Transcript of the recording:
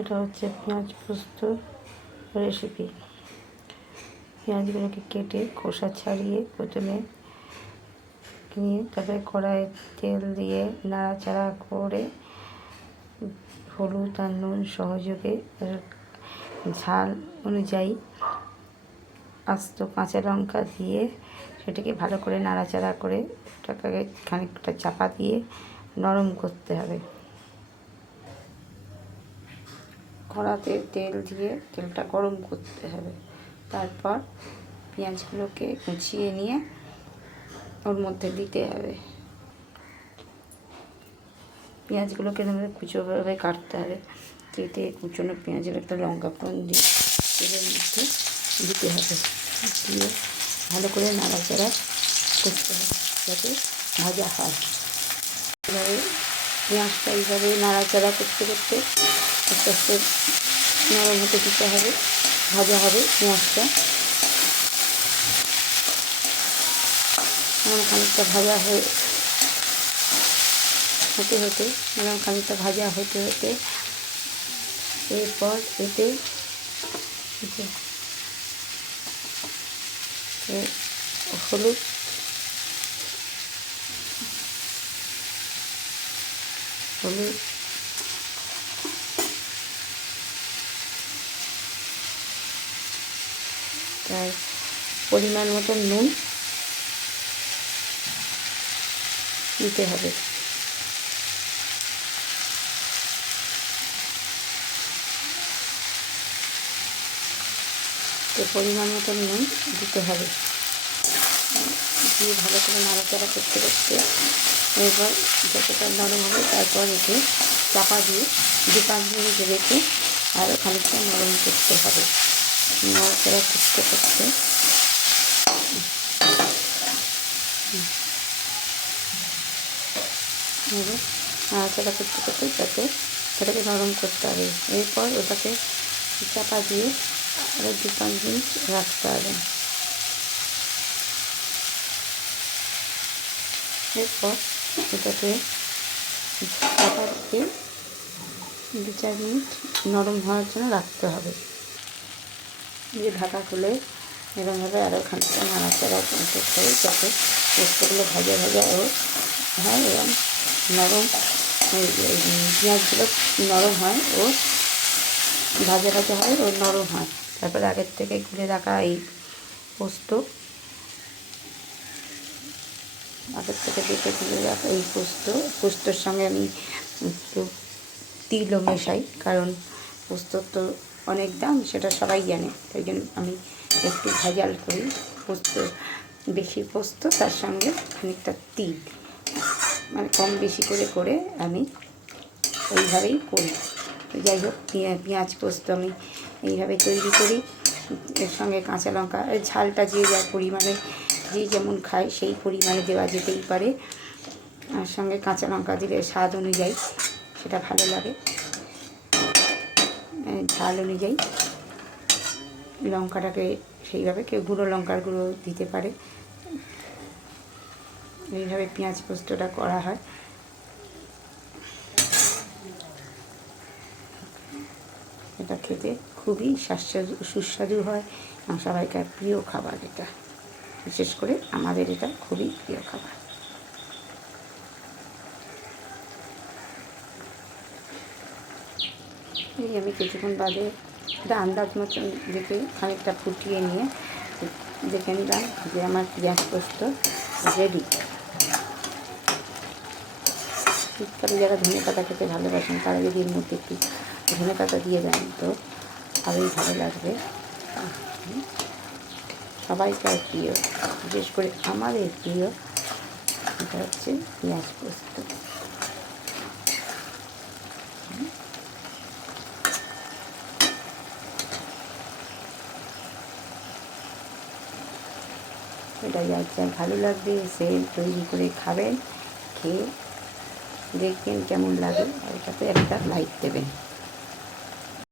এটা হচ্ছে পেঁয়াজ পোস্ত রেসিপি। পেঁয়াজগুলোকে কেটে খোসা ছাড়িয়ে প্রথমে নিয়ে তারপরে কড়াইয়ে তেল দিয়ে নাড়াচাড়া করে হলুদ আর নুন সহযোগে ঝাল অনুযায়ী আস্ত কাঁচা লঙ্কা দিয়ে সেটাকে ভালো করে নাড়াচাড়া করে ওটাকে খানিকটা চাপা দিয়ে নরম করতে হবে। কড়াতে তেল দিয়ে তেলটা গরম করতে হবে। তারপর পেঁয়াজগুলোকে কুচিয়ে নিয়ে ওর মধ্যে দিতে হবে। পেঁয়াজগুলোকে কুচোভাবে কাটতে হবে। কেটে কুচোনো পেঁয়াজের একটা লঙ্কা ফোড়ন দিয়ে তেলের মধ্যে দিতে হবে। দিয়ে ভালো করে নাড়াচাড়া করতে হবে যাতে ভাজা হয়। এভাবে পেঁয়াজটা এইভাবে নাড়াচাড়া করতে করতে আস্তে আস্তে নরম হতে দিতে হবে, ভাজা হবে পেঁয়াজটা। খানিকটা ভাজা হতে হতে খানিকটা ভাজা হতে হতে এরপর এতে হলুদ তার পরিমাণ মতো নুন দিতে হবে। পরিমাণ মতো নুন দিতে হবে। দিয়ে ভালো করে নাড়াচাড়া করতে করতে এবার যতটা নরম হবে তারপর এতে চাপা দিয়ে 2-5 মিনিট রেখে আরও খানিকটা নরম করতে হবে। নাড়াচাড়া করতে করতে নাড়াচাড়া করতে করতে যাতে সেটাকে নরম করতে হবে। এরপর ওটাকে চাপা দিয়ে আরও 2-5 মিনিট রাখতে হবে। এরপর এটাকে চাপা দিয়ে 2-4 মিনিট নরম হওয়ার জন্য রাখতে হবে। দিয়ে ঢাকা খুলে এরকমভাবে আরও খানিকটা নাড়াচাড়া করতে হবে যাতে পোস্তগুলো ভাজা ভাজা হয় এবং নরম পেঁয়াজগুলো নরম হয় ও ভাজা ভাজা হয় ও নরম হয়। তারপরে আগের থেকে গুলে রাখা এই আগের থেকে বেটে গুলে রাখা এই পোস্তর সঙ্গে আমি একটু তিলও মেশাই, কারণ পোস্তর তো অনেক দাম, সেটা সবাই জানে। তাই জন্য আমি একটু ভেজাল করি। বেশি পোস্ত তার সঙ্গে খানিকটা তিল, মানে কম বেশি করে আমি ওইভাবেই করি। যাই হোক, পেঁয়াজ পোস্ত আমি এইভাবে তৈরি করি। এর সঙ্গে কাঁচা লঙ্কা, ঝালটা যে যার পরিমাণে যে যেমন খায় সেই পরিমাণে দেওয়া যেতেই পারে। আর সঙ্গে কাঁচা লঙ্কা দিলে স্বাদ অনুযায়ী সেটা ভালো লাগে। ঝাল অনুযায়ী লঙ্কাটাকে সেইভাবে কেউ গুঁড়ো লঙ্কার গুঁড়ো দিতে পারে। এইভাবে পেঁয়াজ পোস্তটা করা হয়। এটা খেতে খুবই সুস্বাদু হয় এবং সবাইকার প্রিয় খাবার। এটা বিশেষ করে আমাদের এটা খুবই প্রিয় খাবার। এই আমি কিছুক্ষণ বাদে এটা আন্দাজ মতন দেখে খানিকটা ফুটিয়ে নিয়ে দেখে নিলাম যে আমার পেঁয়াজ পোস্ত রেডি। শীতকালে যারা ধনে পাতা খেতে ভালোবাসেন তারা যদি এর মধ্যে একটু ধনে পাতা দিয়ে দেন তো আরোই ভালো লাগবে। সবাইকার প্রিয়, বিশেষ করে আমাদের প্রিয় এটা হচ্ছে পেঁয়াজ পোস্ত। এটা যার ভালো লাগবে সে তৈরি করে খাবেন, খেয়ে দেখবেন কেমন লাগে, আর এটাতে একটা লাইক দেবেন।